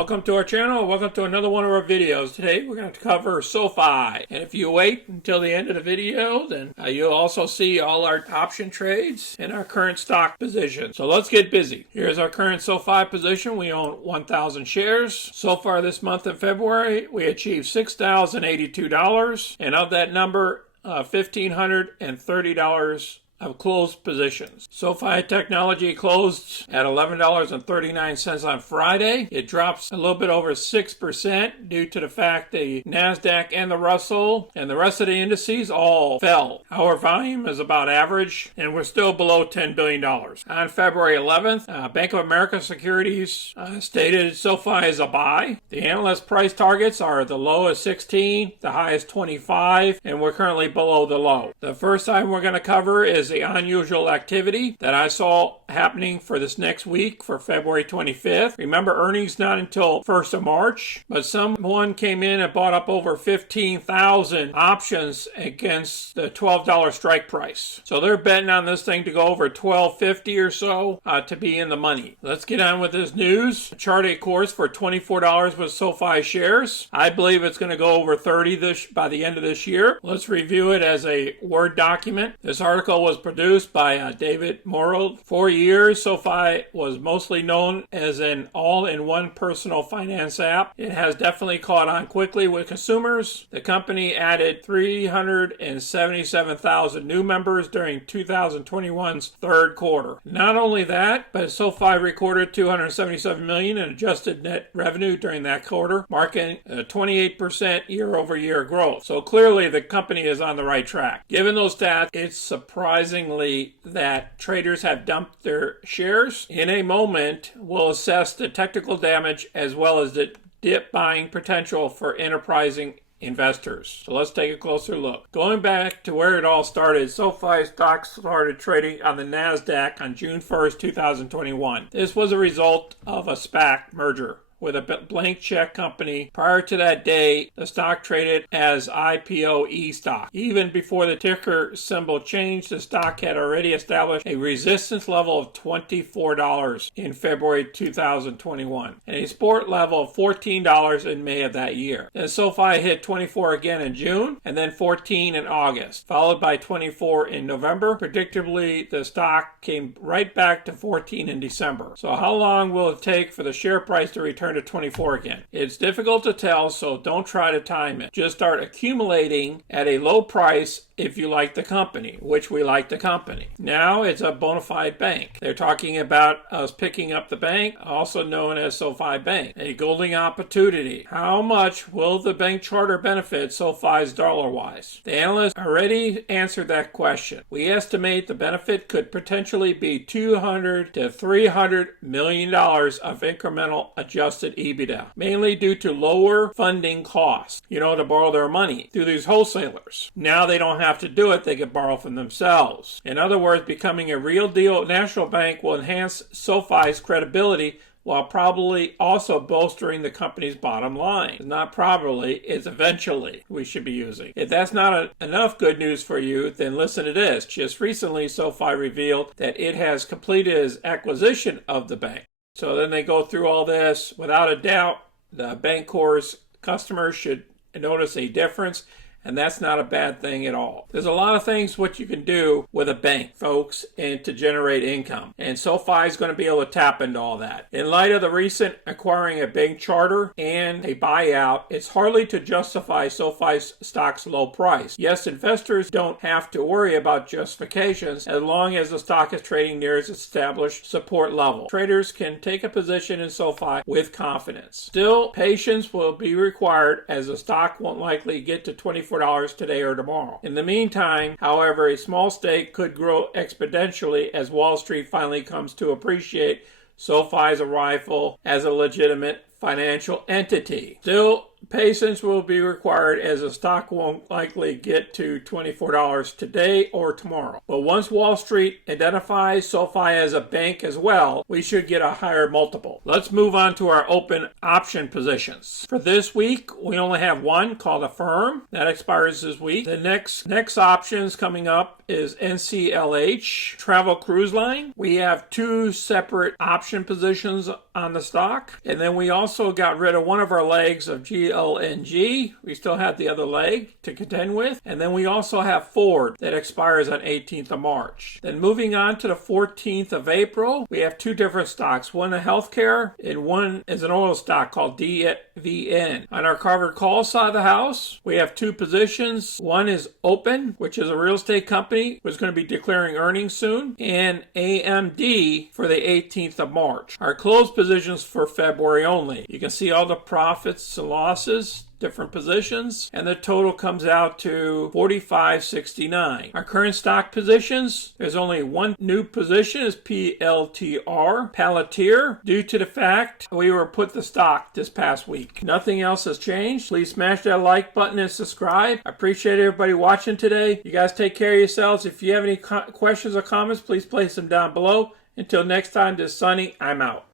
Welcome to our channel. Welcome to another one of our videos. Today we're going to cover SOFI. And if you wait until the end of the video, then you'll also see all our option trades and our current stock position. So let's get busy. Here's our current SOFI position. We own 1,000 shares. So far this month in February, we achieved $6,082. And of that number, $1,530 of closed positions. SoFi Technology closed at $11.39 on Friday. It drops a little bit over 6% due to the fact the NASDAQ and the Russell and the rest of the indices all fell. Our volume is about average and we're still below $10 billion. On February 11th, Bank of America Securities stated SoFi is a buy. The analyst price targets are the low is 16, the high is 25, and we're currently below the low. The first item we're going to cover is the unusual activity that I saw happening for this next week for February 25th. Remember, earnings not until 1st of March, but someone came in and bought up over 15,000 options against the $12 strike price. So they're betting on this thing to go over $12.50 or so to be in the money. Let's get on with this news. Chart a course for $24 with SoFi shares. I believe it's going to go over 30 by the end of this year. Let's review it as a Word document. This article was produced by David Morrow. For years, SoFi was mostly known as an all-in-one personal finance app. It has definitely caught on quickly with consumers. The company added 377,000 new members during 2021's third quarter. Not only that, but SoFi recorded $277 million in adjusted net revenue during that quarter, marking a 28% year-over-year growth. So clearly the company is on the right track. Given those stats, it's surprisingly that traders have dumped their shares. In a moment, we'll assess the technical damage as well as the dip buying potential for enterprising investors. So let's take a closer look. Going back to where it all started, SoFi stock started trading on the NASDAQ on June 1st, 2021. This was a result of a SPAC merger with a blank check company. Prior to that day, the stock traded as IPO stock. Even before the ticker symbol changed, the stock had already established a resistance level of $24 in February 2021 and a support level of $14 in May of that year. Then SoFi hit 24 again in June and then 14 in August, followed by 24 in November. Predictably, the stock came right back to 14 in December. So how long will it take for the share price to return to 24 again? It's difficult to tell, so don't try to time it. Just start accumulating at a low price if you like the company, which we like the company. Now it's a bona fide bank. They're talking about us picking up the bank, also known as SoFi Bank, a golden opportunity. How much will the bank charter benefit SoFi's dollar-wise? The analysts already answered that question. We estimate the benefit could potentially be $200 to $300 million of incremental adjusted EBITDA, mainly due to lower funding costs, to borrow their money through these wholesalers. Now they don't have to do it, they can borrow from themselves. In other words, becoming a real deal national bank will enhance SoFi's credibility while probably also bolstering the company's bottom line. It's not probably, it's eventually we should be using. If that's not enough good news for you, then listen to this. Just recently, SoFi revealed that it has completed its acquisition of the bank. So then they go through all this. Without a doubt, the Bancorp's customers should notice a difference, and that's not a bad thing at all. There's a lot of things what you can do with a bank, folks, and to generate income. And SoFi is going to be able to tap into all that. In light of the recent acquiring a bank charter and a buyout, it's hardly to justify SoFi's stock's low price. Yes, investors don't have to worry about justifications as long as the stock is trading near its established support level. Traders can take a position in SoFi with confidence. Still, patience will be required as the stock won't likely get to $24 today or tomorrow. In the meantime, however, a small stake could grow exponentially as Wall Street finally comes to appreciate SoFi's arrival as a legitimate financial entity. Still, patience will be required as the stock won't likely get to $24 today or tomorrow. But once Wall Street identifies SoFi as a bank as well, we should get a higher multiple. Let's move on to our open option positions. For this week, we only have one called Affirm. That expires this week. The next options coming up is NCLH, Travel Cruise Line. We have two separate option positions on the stock. And then we also got rid of one of our legs of GLNG. We still have the other leg to contend with. And then we also have Ford that expires on 18th of March. Then moving on to the 14th of April, we have two different stocks. One a healthcare and one is an oil stock called DVN. On our covered call side of the house, we have two positions. One is Open, which is a real estate company, was going to be declaring earnings soon, and AMD for the 18th of March. Our closed positions for February only. You can see all the profits and losses, different positions, and the total comes out to 45.69. Our current stock positions, there's only one new position, is PLTR, Palantir, due to the fact we were put the stock this past week. Nothing else has changed. Please smash that like button and subscribe. I appreciate everybody watching today. You guys take care of yourselves. If you have any questions or comments, please place them down below. Until next time, this is Sonny. I'm out.